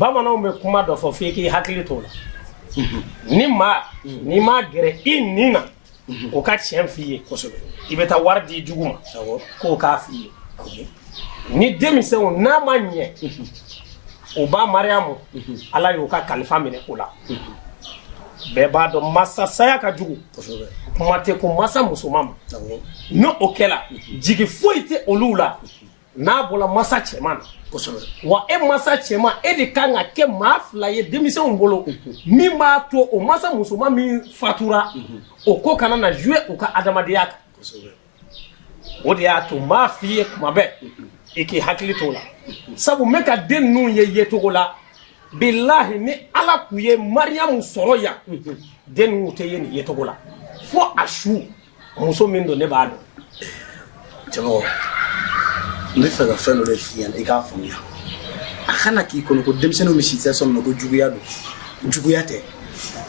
bamanaw me kuma do fo fe ki hakili to la ni ma gere inina o ka chen fiye ibeta wardi juguma ko ka fiye ni demise on na manye o ba mariamu ala yo ka kalifa mine kula beba do massa saya ka jugu kuma te ko massa musumama no okela jigi foite olula na bola massa chemana wa e massa chema e de kanga ke mafla ye demise on bolo mi ma to o massa musuma mi fatura o ko kana na jouer o ka adamadiya o de ya to mafiye kuma be iki hakili to la sabu meka den nu ye to la billahi ni ala kuye mariam soroya den nu te ye ni ye to la fo ashu muso min do ne ba do jamo ne fa ga felo le fiyan e ka famia akana ki kono ko demseno mi sita som no ko juguya te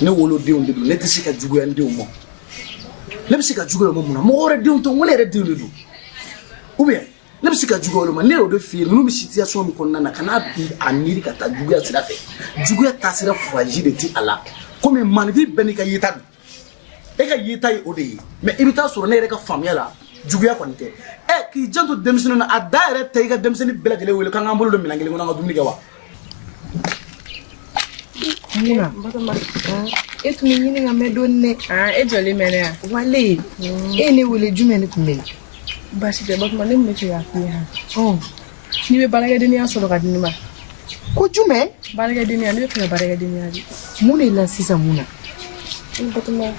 ne wolo de on de do ne te sika juguya de mo ne bi sika juguya mo na mo ore de on to wole re de do ou bien ne bi sika juguya mo ne o de fi no mi sita som ko na kana bi aniri ka ta juguya sira fe juguya ta sira fragile ti ala comme manvi benika yita e ka yita o de mais ibita so ne re ka famia la juguya ko nte ki janto demsino na adare te ga demsini bela gele wele kan ngambolo do minangele ngona ngadumni ga wa muna batama etu ni nyini nga medonne e joli mene wale ne wele jumene kumele basi de batama ne mmechi ya ha ni be balaga de ni asolo ga dinima ko jume balaga de ni ani be balaga de ni ali muna ila sisa muna batama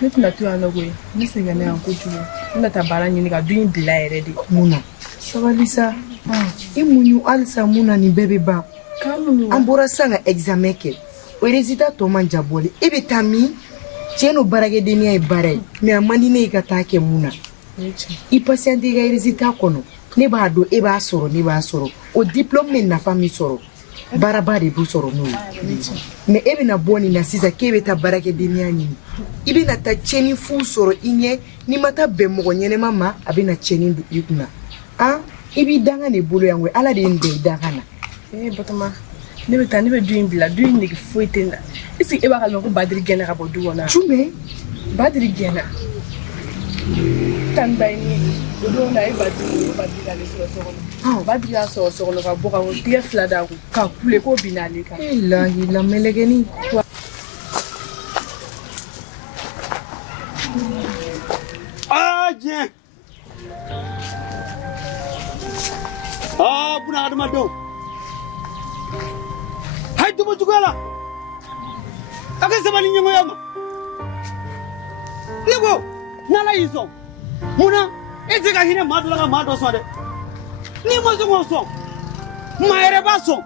Nitna tu anagoye nisenga ne ankojume na tabara nyini ga duin bila eredi muna sabalisa imunyu alsa muna ni bebe ba kamu ambora sanga examen ke o resultat to manja boli ebe tami cheno barage denia e bare me amani ne ka take muna i patient ga resultat kono ne ba do e ba soro ne ba soro o diplôme na fami soro barabari bu soro no me ebe na boni na sisa kebe ta barage denia ni ibe na ta cheni fu soro inye ni mata be mo nyene mama abina cheni du ikuna ibi danga ne bolo yangwe ala de inde dangana batama ne be tani be duin bila duin ne foitena isi e ba ka ko badri gena ka bodu wona chume badri gena tambay ni do na e badri la le so badri la so no ka boka o dia flada ko ka kule ko binale ka ilahi la melegeni Aje buna adama do hay dum jugala aka sabali nyango yama nigo nala iso muna ezeka hine madula ka mado so de ni mo so maere baso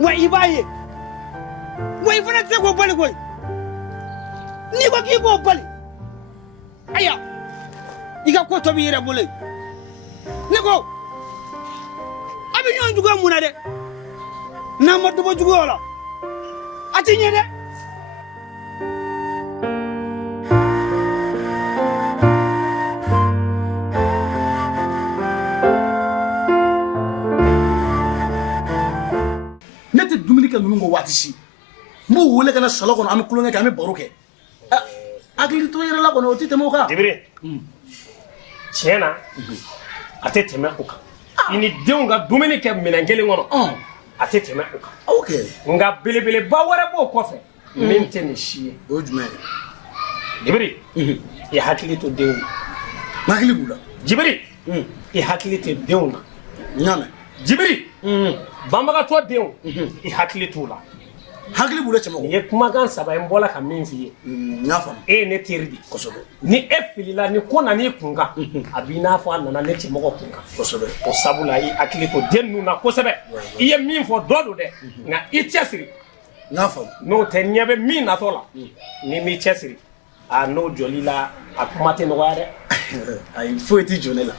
wa ibaye wa ifana tse ko bali ko ni ko ki ko bali aya iga ko to bi yere bole nigo abi nyon juga muna de na mo do juga wala ati nyede nete duminika nungo watisi mo wole kana sala kono am kulonga ka am baroke agli to yere la kono otite mo ka Jibril chena atete me uka ini deunga duminika minangele ngono atete me uka okay nga belebele ba wara bo kofe mente ni shie o jume Jibril ya hakili to deunga magli bula Jibril ya hakili to deunga nyame Jibril bambaga to deunga ya hakili to la hakili bula chamo ye kuma gan saba en bola ka min fiye nyafam ne teridi kosobe ni filila ni kona ni kunga abina fo nana ne ti moko kunga kosobe o sabula yi akili to dennu na kosobe iye min fo dodo de na ichesiri nyafam no tenyabe min na tola ni mi chesiri a no jolila akumate no ware ay fo eti jonela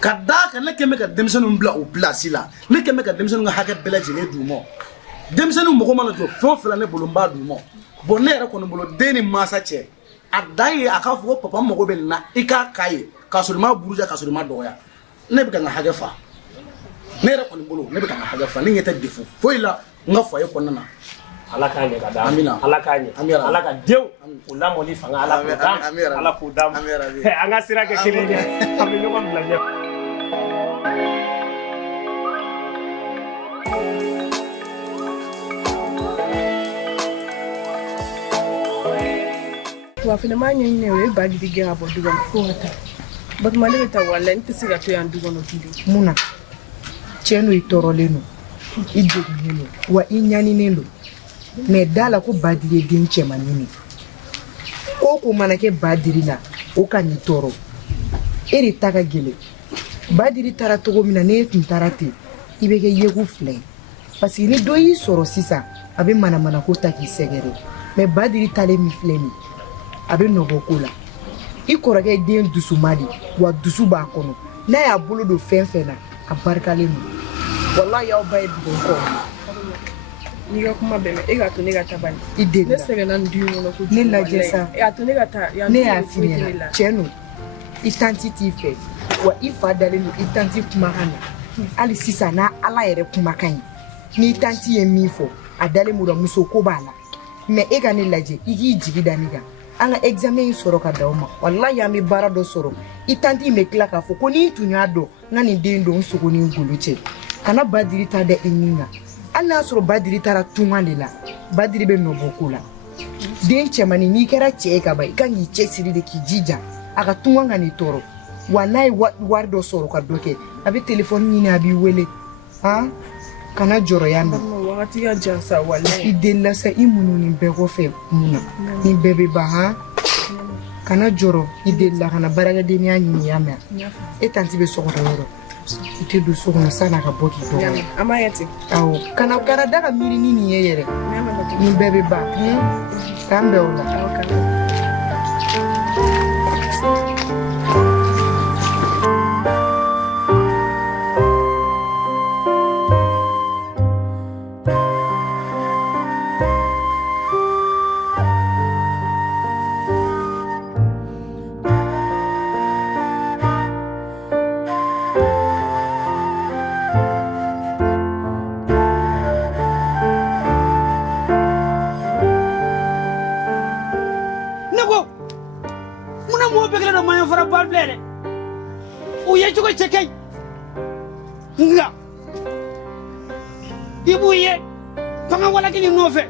kadaka ne keme ka demsenu bla o place la ne keme ka demsenu nga haka bela jele du mo demsenu mo ko mana to fo fela ne bolo mba du mo bon ne re ko no bolo deni masa che adaye aka fo papa mo ko be na ika kai ka so ma buruja ka so ma doya ne bi ka nga haka fa ne yɛrɛ kɔni bolo ne bɛ ka n ka hakɛ fa ne ɲɛ tɛ defo foyi la n ka foyer kɔnɔna na ala k'a ɲɛ ka d'a ma amina ala k'a ɲɛ ala ka denw u lamɔli fanga ala k'o d'a ma ala k'o d'a ma an ka sira kɛ kelen ye an bɛ ɲɔgɔn bila ɲɛ wa fana ma ɲɛɲini o ye bagidi gɛn ka bɔ du kɔnɔ fo ka taa Batuma ne bɛ taa wala n tɛ se ka to yan du kɔnɔ tuguni mun na cɛ n'o i tɔɔrɔlen don i degunnen don wa i ɲaninen don mais da la ko Badiri ye den cɛmannin ye ko ko mana kɛ Badiri la o ka n'i tɔɔrɔ e de ta ka gɛlɛn Badiri taara cogo min na ne tun taara ten i bɛ kɛ yegu fila ye parce que ni dɔ y'i sɔrɔ sisan a bɛ manamana ko ta k'i sɛgɛrɛ mais Badiri talen min filɛ nin a bɛ nɔbɔ ko la i kɔrɔkɛ den dusuma de wa dusu b'a kɔnɔ n'a y'a bolo don fɛn fɛn na a barikalen don wallahi y'aw ba ye dugu kɔ n'i ka kuma bɛn e ka to ne ka taa bani i den ne sɛgɛnna nin du in kɔnɔ kojugu ne lajɛ sa a to ne ka taa ne y'a f'i ɲɛna cɛ no i tanti t'i fɛ wa i fa dalen don i tanti kumakan na hali sisan n'a ala yɛrɛ kumakan ye n'i tanti ye min fɔ a dalen don muso ko b'a la mais e ka ne lajɛ i k'i jigi da ne kan an ka examen in sɔrɔ ka d'aw ma wallahi an bɛ baara dɔ sɔrɔ i tanti bɛ tila k'a fɔ ko n'i tun y'a dɔn n ka nin den don n sogo ni n golo cɛ kana Badiri ta da i nin kan hali n'a sɔrɔ Badiri taara tunga de la Badiri bɛ nɔbɔ ko la den cɛmannin n'i kɛra cɛ ye ka ban i kan k'i cɛsiri de k'i jija a ka tunga ka n'i tɔɔrɔ wa n'a ye wari dɔ sɔrɔ ka dɔ kɛ a bɛ telefɔni ɲini a b'i wele han kana jɔrɔ yan nɔ wagati ka jan sa wallahi i delila sa i munnu nin bɛɛ kɔfɛ mun na nin bɛɛ bɛ ban han kana jɔrɔ i delila kana baarakɛdenya ɲini ya mɛn e tanti bɛ sɔgɔda yɔrɔ i tɛ don so kɔnɔ san'a ka bɔ k'i dɔgɔya an b'a kɛ ten awɔ kana da ka miiri ni nin ye yɛrɛ nin bɛɛ bɛ ban k'an bɛn o la nga ibu ye fanga wala kini nofe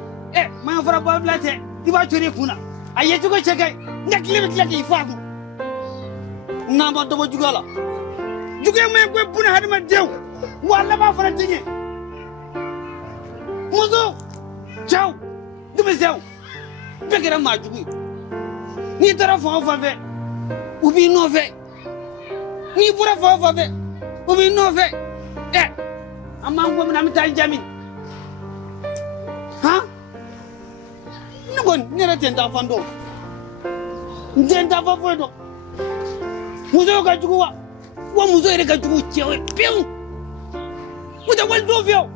ma fara ba blate iba chori kuna aye jugo cheke ndak libe tlaki fagu na ma do jugala jugo me ko buna hadima dew wala ba fara tinye muzo ciao dum zew bekera ma jugo ni tara fa fe ubi nofe ni bura fa fe ubi nofe amang gua menami tanjami ha ngon nera tenta fando tenta fa fodo muzo ka jugu wa muzo ere ka jugu chewe piu uta wal do vio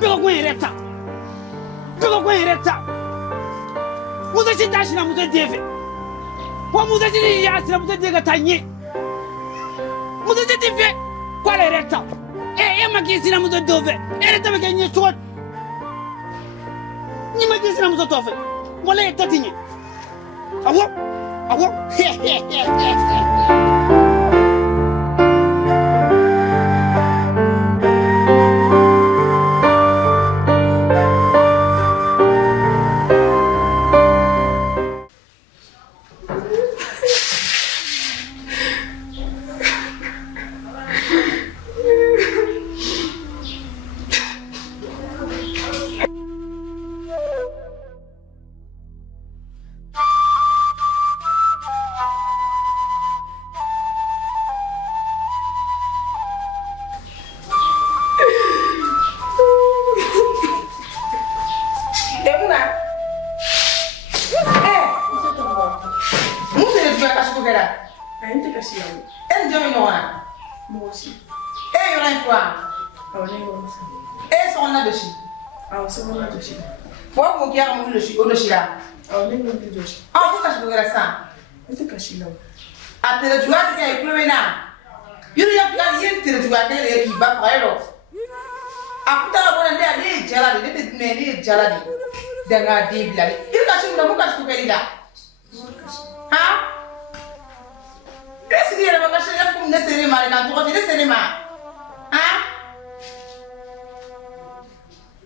pego ko ereta muzo si dashina muzo deve wa muzo si yasira muzo dega tanye muzo si deve qual ereta ma kisina muzo dove ereta me kenye chot ni ma kisina muzo tofe wala etatinye awo Yiri ya yin tire tuwa ke le ki ba fa ero. Akuta bona ne jala ne jala ni. Danga di bilali. Yiri ka shi mu ka shi ke lida. Ha? Esi ni ba ka shi ya kum ne sere ma ka to ne sere ma. Ha?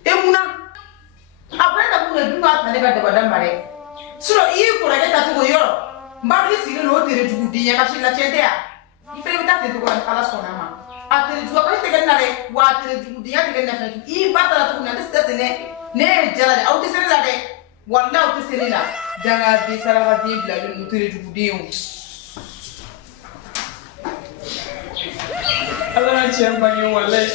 Emuna. Aprenda ku ne dunga ta ne ka de mare. Suro i ko la ke ta to yoro. Mbaru isi no tere jugu di ya ka shi la chete ya. Ifele ta te to ko ala sona ma. Atere jugu ka te na le wa tere jugu di ya te na fe. I ba ta to na de ne jala au te sere la de. Walla au te sere la. Danga di sara ba di bla de tere jugu di yo. Ala chen ba ni wallahi.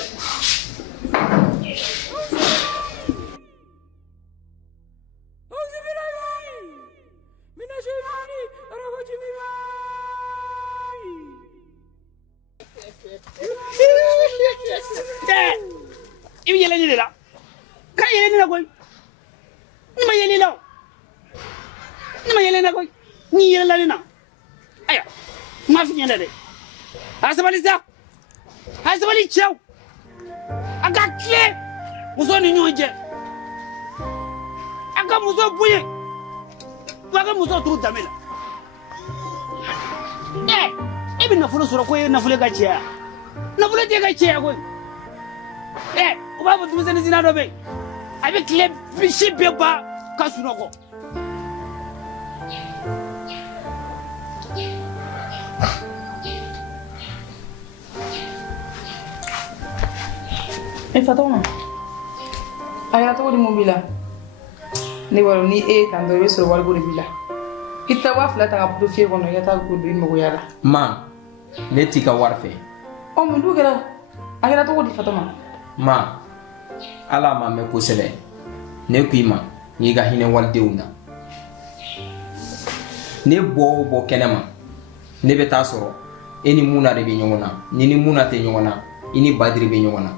Ibi yele ni la. Ka yele ni la koy. Ni ma yele la. Ni ma yele na koy. Ni yele la ni na. Aya. Ma fi nyanda de. Asabali sa. Asabali chau. Aga kle. Muso ni nyonje. Aga muso buye. Aga muso tu damela. Ibi na fulo sura koy na fule ga chia. Na fule te ga chia koy. Uba bo tumse ni zina do be. Avec les bichi beba kasunoko. Fatoma. Aya to di mobila. Ni waro ni tan do so wal go di bila. Kita wa fla ta ko fie kono yata ko do mo yala. Ma, ne tika warfe. O mun du gara. Aya to di Fatoma. Ma, ala ma me kosɛbɛ ne ko i ma n'i ka hinɛ walidenw na ne bɔ o bɔ kɛnɛ ma ne bɛ taa sɔrɔ e ni Muna de bɛ ɲɔgɔn na ni Muna tɛ ɲɔgɔn na i ni Badiri bɛ ɲɔgɔn na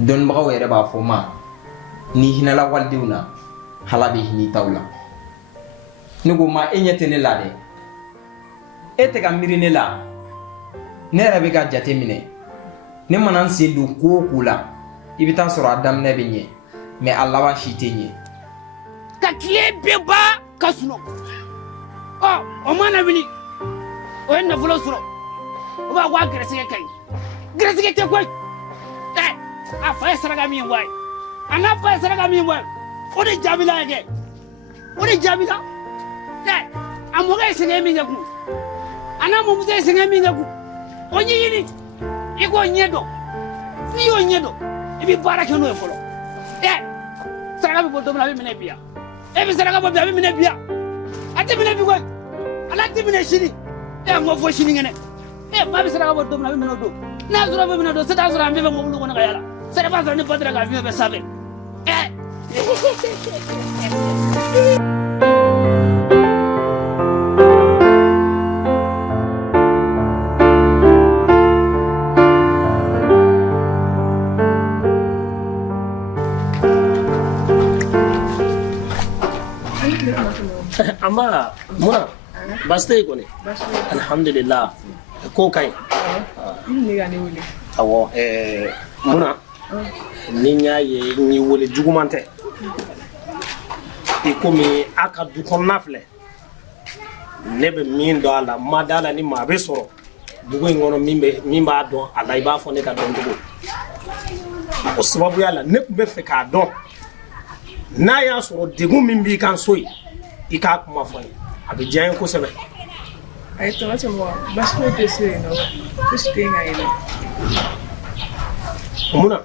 dɔnnibagaw yɛrɛ b'a fɔ ma ni hinɛla walidenw na Ala bɛ hinɛ taw la ne ko ma e ɲɛ tɛ ne la dɛ e tɛ ka miiri ne la ne yɛrɛ bɛ ka jate minɛ ne mana n sen don ko o ko la i bɛ taa sɔrɔ a daminɛ bɛ ɲɛ mais a laban si tɛ ɲɛ. Ka tile bɛɛ ban ka sunɔgɔ o mana wuli o ye nafolo sɔrɔ o b'a ko a gɛrɛsɛgɛ ka ɲi gɛrɛsɛgɛ tɛ koyi a fa ye saraka min bɔ a ye a n'a fa ye saraka min bɔ a ye o de jaabila ye kɛ o de jaabila a mɔkɛ ye sɛgɛn min kɛ kun a n'a mɔmuso ye sɛgɛn min kɛ kun o ɲɛɲini i k'o ɲɛ dɔn n'i y'o ɲɛ dɔn i bɛ baara kɛ n'o ye fɔlɔ saraka bɛ bɔ don min na a bɛ minɛ bi yan e bɛ saraka bɔ bi a bɛ minɛ bi yan a tɛ minɛ bi koyi ala tɛ minɛ sini n ko fɔ sini kɛnɛ ba bɛ saraka bɔ don min na a bɛ minɛ o don n'a sɔrɔ a bɛ minɛ o don se t'a sɔrɔ an bɛɛ bɛ mobili kɔnɔ ka yala sara b'a sɔrɔ ni batira ka avion bɛ sanfɛ Amma Muna baste ko ne alhamdulillah ko kai Ni ga ne wuli. awo Muna ni nya ye ni wole jugumante e komi aka du konna fle ne be min do ala madala ni ma be soro dugo ngono min ba don ala iba fo ne ka don dugo o sababu yala ne be fe ka don na ya soro degu min bi kan soyi i ka kuma fɔ ye a bɛ diya n ye kosɛbɛ. Ayi tɔnɔ cɛ mɔgɔ basi foyi tɛ se yen nɔ fosi tɛ yen ka yɛlɛ. Muna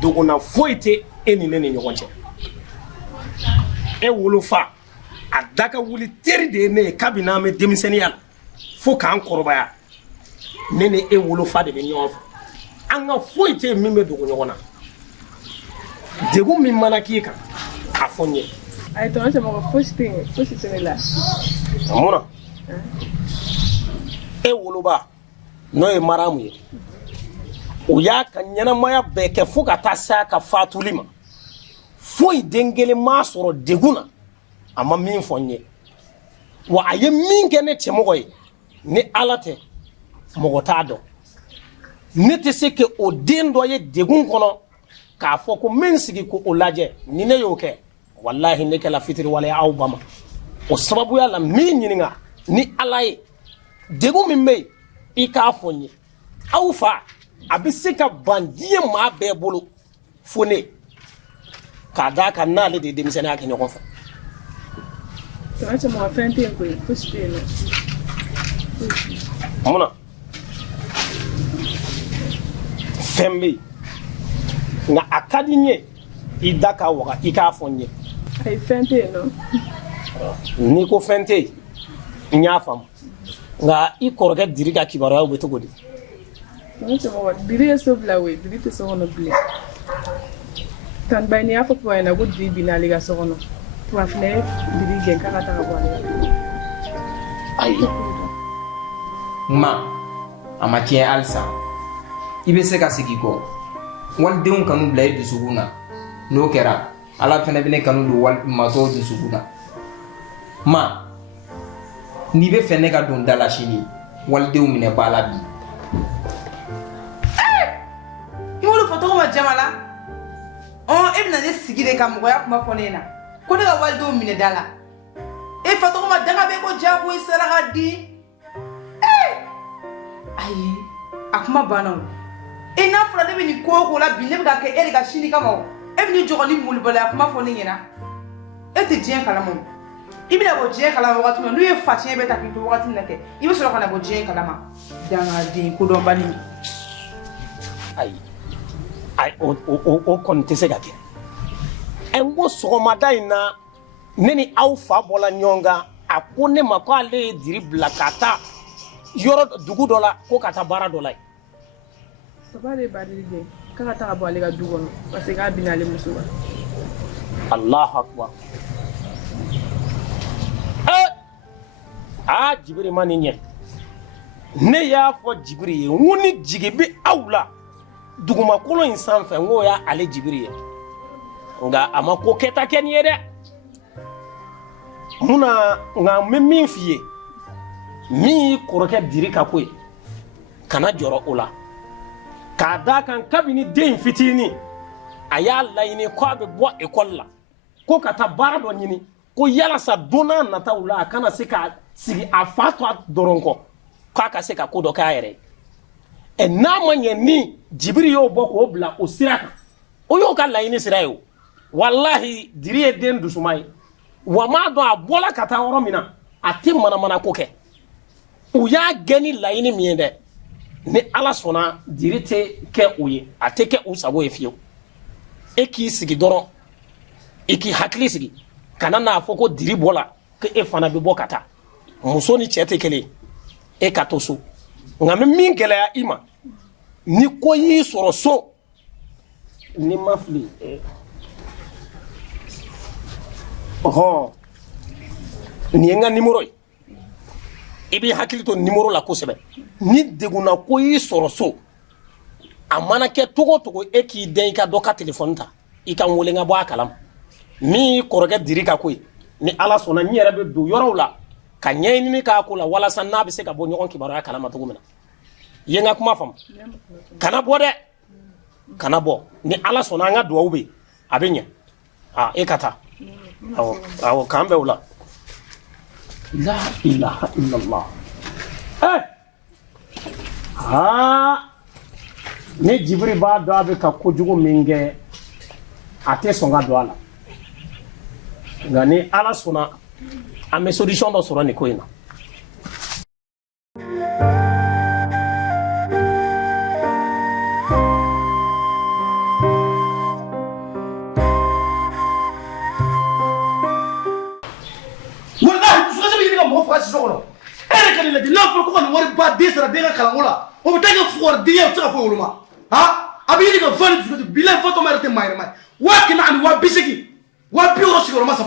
dogona foyi tɛ e ni ne ni ɲɔgɔn cɛ e wolofa a da ka wuli teri de ye ne ye kabini an bɛ denmisɛnniya la fo k'an kɔrɔbaya ne ni e wolofa de bɛ ɲɔgɔn fɛ an ka foyi tɛ yen min bɛ dogo ɲɔgɔn na degun min mana k'i kan a fɔ n ye. Ayi tɔnɔ cɛ mɔgɔ fosi tɛ ne la. Muna e woloba n'o ye Maramu ye o y'a ka ɲɛnamaya bɛɛ kɛ fo ka taa s'a ka fatuli ma foyi den kelen m'a sɔrɔ degun na a ma min fɔ n ye wa a ye min kɛ ne cɛmɔgɔ ye ni ala tɛ mɔgɔ t'a dɔn ne tɛ se ka o den dɔ ye degun kɔnɔ k'a fɔ ko min sigi ko o lajɛ ni ne y'o kɛ wallahi ne kɛla fitiriwale aw ba ma o sababuya la min ɲininka ni ala ye degun min bɛ yen i k'a fɔ n ye aw fa a bɛ se ka ban diɲɛ maa bɛɛ bolo fo ne k'a d'a kan n'ale de ye denmisɛnninya kɛ ɲɔgɔn fɛ. Muna fɛn bɛ yen nka a ka di n ye i da k'a waga i k'a fɔ n ye. Ayi fɛn tɛ yen nɔ. N'i ko fɛn tɛ yen n y'a faamu nka i kɔrɔkɛ diri ka kibaruyaw bɛ cogo di. Diri ye so bila o ye diri tɛ so kɔnɔ bilen. Tanba n'i y'a fɔ papa ɲɛna ko diri bin n'ale ka so kɔnɔ papa fana ye diri gɛn k'a ka taga bɔ ale la. Ayi. Ma a ma tiɲɛ halisa i bɛ se ka segin kɔ walidenw kanu bila i dusukun na n'o kɛra ala fana bɛ ne kanu don matɔw dusukun na ma n'i bɛ fɛ ne ka don da la sini walidenw minɛ ba la bi. I m'olu fɔ tɔgɔ ma jama la e bɛna ne sigi de ka mɔgɔya kuma fɔ ne ɲɛna ko ne ka walidenw minɛ da la e fa tɔgɔ ma danga bɛ ko jago i saraka di. Ayi a kuma banna o e n'a fɔra ne bɛ nin ko o ko la bi ne bɛ ka kɛ e de ka sini kama o e bɛ n'i jɔ ni molibaliya kuma fɔ ne ɲɛna e tɛ diɲɛ kalama o i bɛna bɔ diɲɛ kalama wagati min na n'u ye fa tiɲɛ bɛɛ ta k'i to wagati min na kɛ i bɛ sɔrɔ ka na bɔ diɲɛ kalama dangaden kodɔnbali. Ayi o kɔni tɛ se ka kɛ n ko sɔgɔmada in na ne ni aw fa bɔla ɲɔgɔn kan a ko ne ma ko ale ye diri bila ka taa yɔrɔ dugu dɔ la ko ka taa baara dɔ la ye. Papa de b'a diri gɛn k'a ka taga bɔ ale ka du kɔnɔ parce que k'a binna ale muso kan. Allahu akbar. Jibiri ma nin ɲɛ ne y'a fɔ Jibiri ye n ko ni jigi bɛ aw la dugumakolo in sanfɛ n k'o y'ale Jibiri ye nka a ma ko kɛta kɛ nin ye dɛ. Munna nka n bɛ min f'i ye min y'i kɔrɔkɛ diri ka ko ye kana jɔrɔ o la k'a d'a kan kabini den fitinin a y'a laɲini ko a bɛ bɔ ekɔli la ko ka taa baara dɔ ɲini ko yalasa don n'a nataw la a kana se ka sigi a fa to a dɔrɔn kɔ k'a ka se ka ko dɔ k'a yɛrɛ ye n'a ma ɲɛ ni Jibiri y'o bɔ k'o bila o sira kan o y'o ka laɲini sira ye o walahi diri ye den dusuma ye wa m'a dɔn a bɔla ka taa yɔrɔ min na a tɛ manamana ko kɛ u y'a gɛn ni laɲini min ye dɛ ni ala sɔnna diri tɛ kɛ u ye a tɛ kɛ u sago ye fiyewu e k'i sigi dɔrɔn i k'i hakili sigi kana n'a fɔ ko diri bɔla ko e fana bɛ bɔ ka taa muso ni cɛ tɛ kelen e ka to so nka n bɛ min gɛlɛya i ma ni ko y'i sɔrɔ so ni ma fili nin ye n ka nimero ye i b'i hakili to nimero la kosɛbɛ ni degunna ko y'i sɔrɔ so a mana kɛ togo o togo e k'i den i ka dɔ ka telefɔni ta i ka n wele n ka bɔ a kalama min y'i kɔrɔkɛ diri ka ko ye ni ala sɔnna n yɛrɛ bɛ don yɔrɔw la ka ɲɛɲini k'a ko la walasa n'a bɛ se ka bɔ ɲɔgɔn kibaruya kalama cogo min na i ye n ka kuma faamu kana bɔ dɛ kana bɔ ni ala sɔnna an ka duwawu bɛ yen a bɛ ɲɛ e ka taa awɔ k'an bɛn o la la ilaha illallah ni Jibiri b'a dɔn a bɛ ka kojugu min kɛ a tɛ sɔn ka don a la nka ni ala sɔnna an bɛ solution dɔ sɔrɔ nin ko in na. N'a fɔra ko ka nin wari ba den sara den ka kalanko la o bɛ taa kɛ fugaridenyɛ o tɛ se ka fɔ olu ma a bɛ ɲini ka fɛn dusu bilayi fɔtɔma yɛrɛ tɛ maa yɛrɛ ma ye 100 ani 280 260 sigiyɔrɔma 3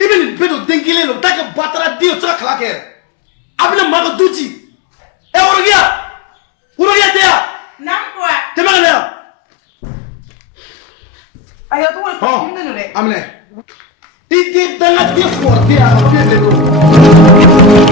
i bɛ nin bɛɛ don den kelen na o bɛ taa kɛ batara den o tɛ se ka kalan kɛ yɛrɛ a bɛna maa ka du ci worokiya tɛ yan tɛmɛ ka na yan Aminɛ i den dangaden fugaridenyɛ a ka fiɲɛ de don